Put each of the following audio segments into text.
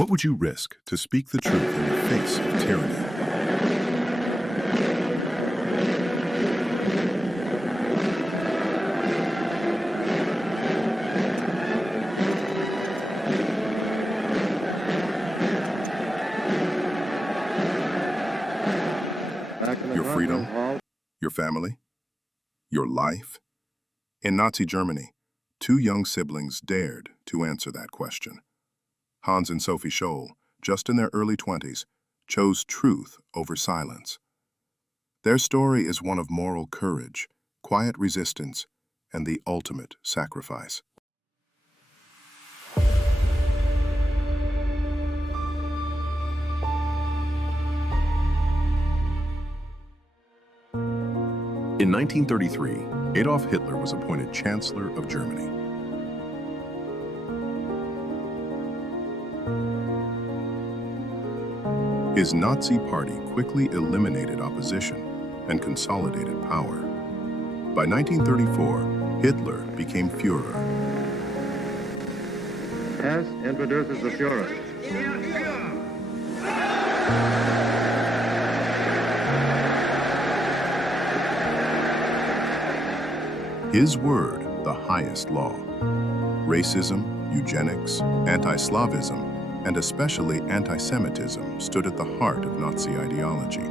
What would you risk to speak the truth in the face of tyranny? Your freedom, your family, your life? In Nazi Germany, two young siblings dared to answer that question. Hans and Sophie Scholl, just in their early 20s, chose truth over silence. Their story is one of moral courage, quiet resistance, and the ultimate sacrifice. In 1933, Adolf Hitler was appointed Chancellor of Germany. His Nazi party quickly eliminated opposition and consolidated power. By 1934, Hitler became Führer. Hess introduces the Führer. His word, the highest law. Racism, eugenics, anti-Slavism, and especially anti-Semitism stood at the heart of Nazi ideology.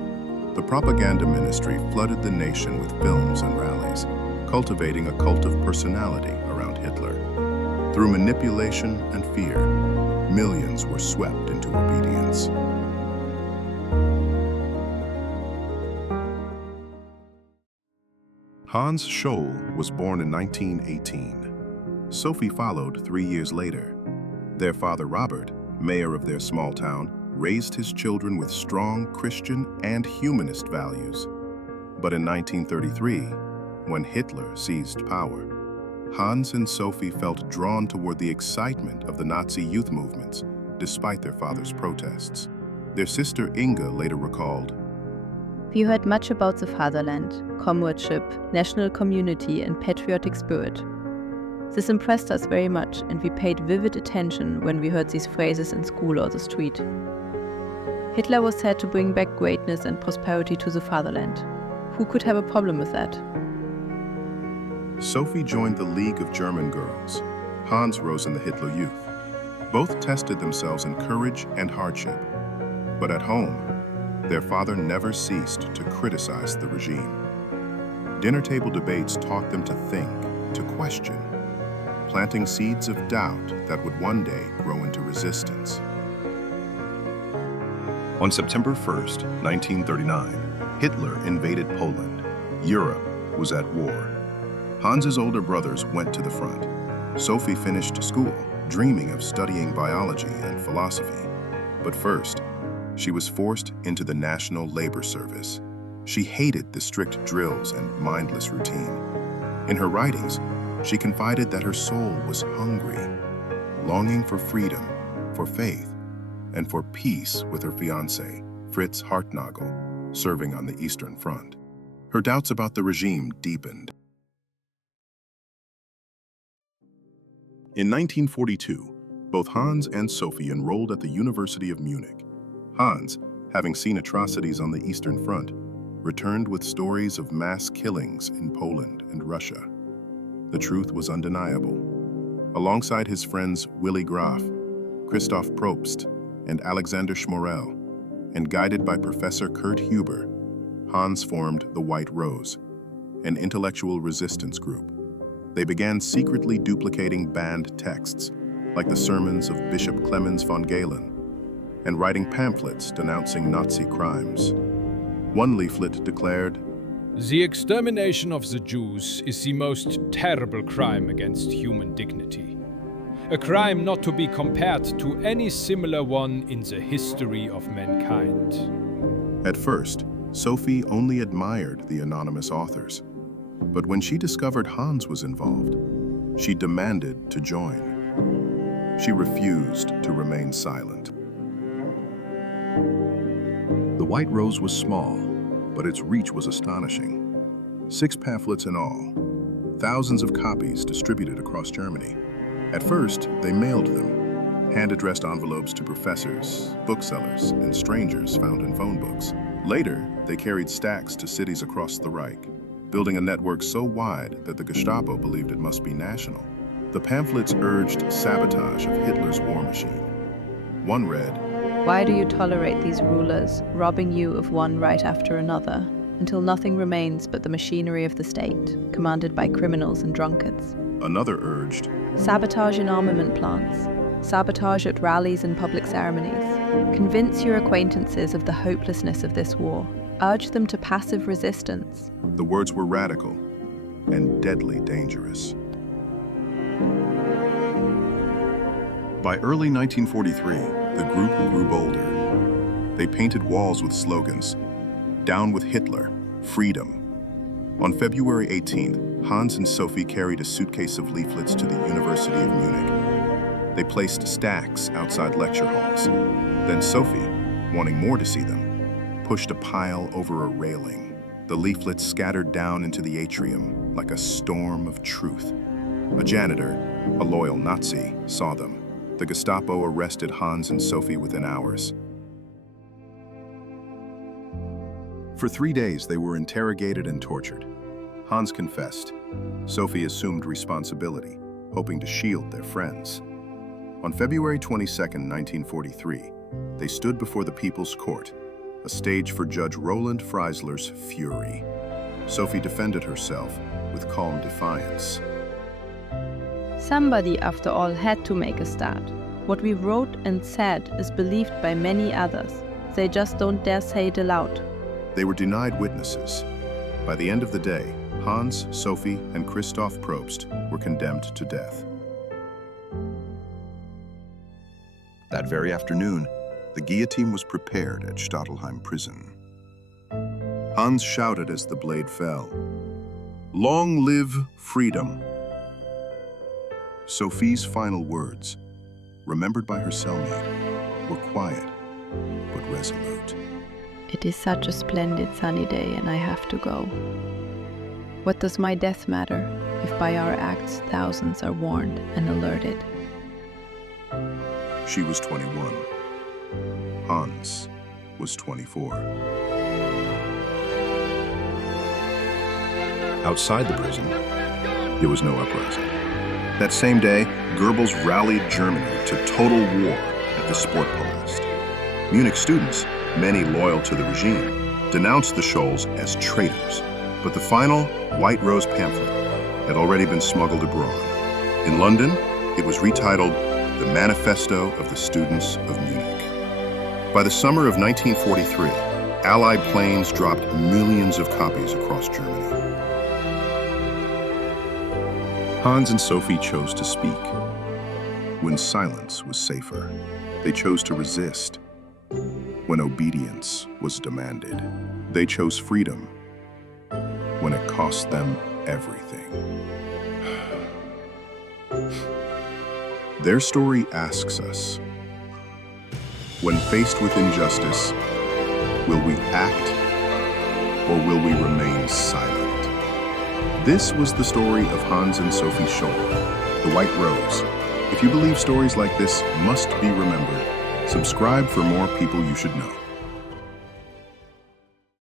The propaganda ministry flooded the nation with films and rallies, cultivating a cult of personality around Hitler. Through manipulation and fear, millions were swept into obedience. Hans Scholl was born in 1918. Sophie followed 3 years later. Their father, Robert, mayor of their small town, raised his children with strong Christian and humanist values. But in 1933, when Hitler seized power, Hans and Sophie felt drawn toward the excitement of the Nazi youth movements, despite their father's protests. Their sister Inga later recalled, "We heard much about the fatherland, comradeship, national community, and patriotic spirit. This impressed us very much, and we paid vivid attention when we heard these phrases in school or the street. Hitler was said to bring back greatness and prosperity to the fatherland. Who could have a problem with that?" Sophie joined the League of German Girls. Hans rose in the Hitler Youth. Both tested themselves in courage and hardship. But at home, their father never ceased to criticize the regime. Dinner table debates taught them to think, to question, planting seeds of doubt that would one day grow into resistance. On September 1st, 1939, Hitler invaded Poland. Europe was at war. Hans's older brothers went to the front. Sophie finished school, dreaming of studying biology and philosophy. But first, she was forced into the National Labor Service. She hated the strict drills and mindless routine. In her writings, she confided that her soul was hungry, longing for freedom, for faith, and for peace with her fiancé, Fritz Hartnagel, serving on the Eastern Front. Her doubts about the regime deepened. In 1942, both Hans and Sophie enrolled at the University of Munich. Hans, having seen atrocities on the Eastern Front, returned with stories of mass killings in Poland and Russia. The truth was undeniable. Alongside his friends Willy Graf, Christoph Probst, and Alexander Schmorell, and guided by Professor Kurt Huber, Hans formed the White Rose, an intellectual resistance group. They began secretly duplicating banned texts, like the sermons of Bishop Clemens von Galen, and writing pamphlets denouncing Nazi crimes. One leaflet declared, "The extermination of the Jews is the most terrible crime against human dignity. A crime not to be compared to any similar one in the history of mankind." At first, Sophie only admired the anonymous authors. But when she discovered Hans was involved, she demanded to join. She refused to remain silent. The White Rose was small, but its reach was astonishing. 6 pamphlets in all, thousands of copies distributed across Germany. At first, they mailed them, hand-addressed envelopes to professors, booksellers, and strangers found in phone books. Later, they carried stacks to cities across the Reich, building a network so wide that the Gestapo believed it must be national. The pamphlets urged sabotage of Hitler's war machine. One read, "Why do you tolerate these rulers, robbing you of one right after another, until nothing remains but the machinery of the state, commanded by criminals and drunkards?" Another urged, "Sabotage in armament plants, sabotage at rallies and public ceremonies. Convince your acquaintances of the hopelessness of this war. Urge them to passive resistance." The words were radical and deadly dangerous. By early 1943, the group grew bolder. They painted walls with slogans, "Down with Hitler, Freedom." On February 18th, Hans and Sophie carried a suitcase of leaflets to the University of Munich. They placed stacks outside lecture halls. Then Sophie, wanting more to see them, pushed a pile over a railing. The leaflets scattered down into the atrium like a storm of truth. A janitor, a loyal Nazi, saw them. The Gestapo arrested Hans and Sophie within hours. For 3 days, they were interrogated and tortured. Hans confessed. Sophie assumed responsibility, hoping to shield their friends. On February 22, 1943, they stood before the People's Court, a stage for Judge Roland Freisler's fury. Sophie defended herself with calm defiance. "Somebody, after all, had to make a start. What we wrote and said is believed by many others. They just don't dare say it aloud." They were denied witnesses. By the end of the day, Hans, Sophie, and Christoph Probst were condemned to death. That very afternoon, the guillotine was prepared at Stadelheim prison. Hans shouted as the blade fell, "Long live freedom!" Sophie's final words, remembered by her cellmate, were quiet but resolute. "It is such a splendid sunny day and I have to go. What does my death matter if by our acts thousands are warned and alerted?" She was 21. Hans was 24. Outside the prison, there was no uprising. That same day, Goebbels rallied Germany to total war at the Sportpalast. Munich students, many loyal to the regime, denounced the Scholls as traitors. But the final White Rose pamphlet had already been smuggled abroad. In London, it was retitled The Manifesto of the Students of Munich. By the summer of 1943, Allied planes dropped millions of copies across Germany. Hans and Sophie chose to speak. When silence was safer, they chose to resist. When obedience was demanded, they chose freedom. When it cost them everything. Their story asks us, when faced with injustice, will we act or will we remain silent? This was the story of Hans and Sophie Scholl, The White Rose. If you believe stories like this must be remembered, subscribe for more people you should know.